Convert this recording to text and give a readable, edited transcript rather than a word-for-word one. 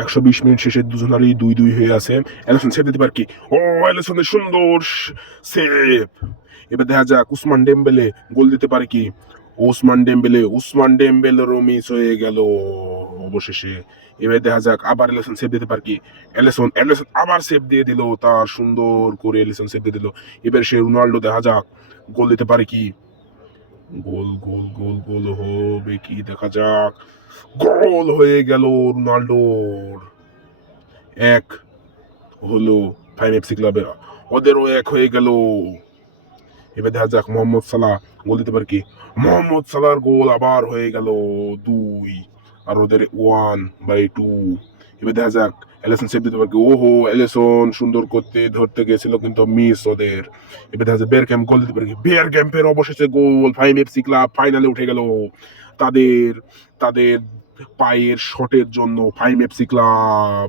120 minute শেষে দুজনারই 2-2 হয়ে আছে। এলিসন সেভ দিতে পারে কি? ও এলিসনের সুন্দর সেভ। এবার দেখা যাক উসমান ডেম্বেলে গোল দিতে পারে কি? উসমান ডেম্বেলেরও মিস হয়ে গেল অবশেষে। এবার দেখা যাক আবার এলিসন সেভ দিতে পারে কি? এলিসন আবার সেভ দিয়ে দিল, তার সুন্দর করে এলিসন সেভ দিয়ে দিল। এবার সে রোনাল্ডো দেখা যাক গোল দিতে পারে কি? গোল গোল গোল গোল হবে কি দেখা যাক। গোল হয়ে গেল রোনাল্ডোর। এক হলো ফাইভ এফসি ক্লাবে, ওদেরও এক হয়ে গেল। এবার দেখা যাক মোহাম্মদ সালাহ গোল দিতে পারে কি? মোহাম্মদ সালাহর গোল আবার হয়ে গেল 2, আর ওদের 1/2। এবার দেখা যাক এলিসন সেভ দিতে পারে কি? ওহো, এলিসন সুন্দর করতে ধরতে গেছিল কিন্তু মিস ওদের। এবার দেখা যাক বেরক্যাম্প গোল দিতে পারে কি? বেরক্যাম্পের অবশেষে গোল, ফাইভ এফসি ক্লাব ফাইনালে উঠে গেল। তাদের তাদের পায়ের শটের জন্য ফাইভ এফসি ক্লাব